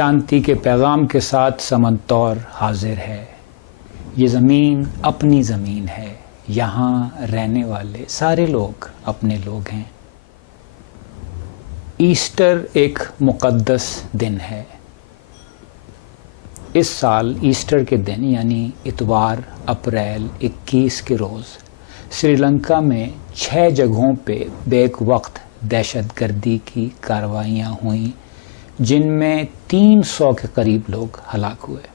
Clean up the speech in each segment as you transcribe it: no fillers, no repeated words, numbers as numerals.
شانتی کے پیغام کے ساتھ سمن طور حاضر ہے۔ یہ زمین اپنی زمین ہے، یہاں رہنے والے سارے لوگ اپنے لوگ ہیں۔ ایسٹر ایک مقدس دن ہے۔ اس سال ایسٹر کے دن یعنی اتوار اپریل 21 کے روز سری لنکا میں 6 جگہوں پہ بیک وقت دہشت گردی کی کارروائیاں ہوئیں، جن میں 300 کے قریب لوگ ہلاک ہوئے۔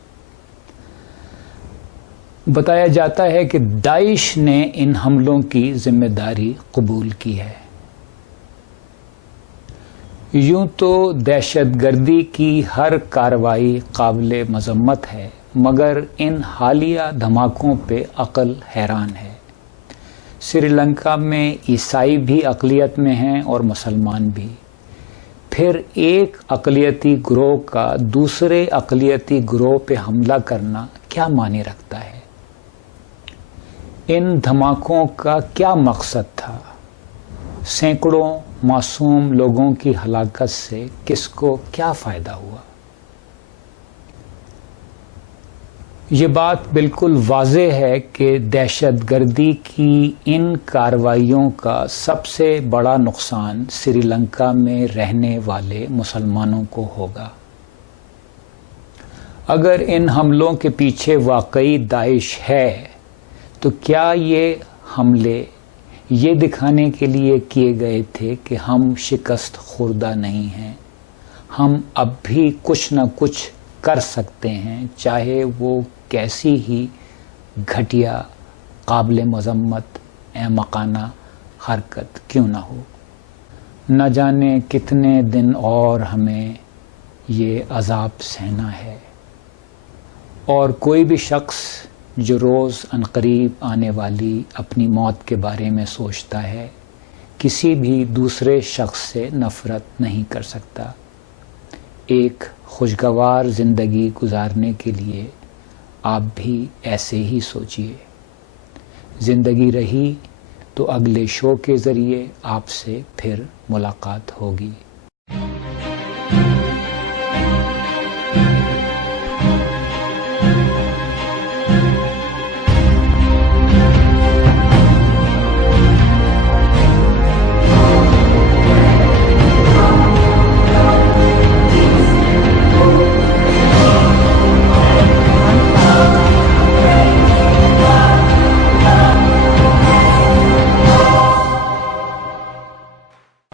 بتایا جاتا ہے کہ داعش نے ان حملوں کی ذمہ داری قبول کی ہے۔ یوں تو دہشت گردی کی ہر کارروائی قابل مذمت ہے، مگر ان حالیہ دھماکوں پہ عقل حیران ہے۔ سری لنکا میں عیسائی بھی اقلیت میں ہیں اور مسلمان بھی۔ پھر ایک اقلیتی گروہ کا دوسرے اقلیتی گروہ پہ حملہ کرنا کیا معنی رکھتا ہے؟ ان دھماکوں کا کیا مقصد تھا؟ سینکڑوں معصوم لوگوں کی ہلاکت سے کس کو کیا فائدہ ہوا؟ یہ بات بالکل واضح ہے کہ دہشت گردی کی ان کارروائیوں کا سب سے بڑا نقصان سری لنکا میں رہنے والے مسلمانوں کو ہوگا۔ اگر ان حملوں کے پیچھے واقعی داعش ہے تو کیا یہ حملے یہ دکھانے کے لیے کیے گئے تھے کہ ہم شکست خوردہ نہیں ہیں، ہم اب بھی کچھ نہ کچھ کر سکتے ہیں، چاہے وہ کیسی ہی گھٹیا، قابل مذمت، احمقانہ حرکت کیوں نہ ہو؟ نہ جانے کتنے دن اور ہمیں یہ عذاب سہنا ہے، اور کوئی بھی شخص جو روز عنقریب آنے والی اپنی موت کے بارے میں سوچتا ہے، کسی بھی دوسرے شخص سے نفرت نہیں کر سکتا۔ ایک خوشگوار زندگی گزارنے کے لیے آپ بھی ایسے ہی سوچئے۔ زندگی رہی تو اگلے شو کے ذریعے آپ سے پھر ملاقات ہوگی۔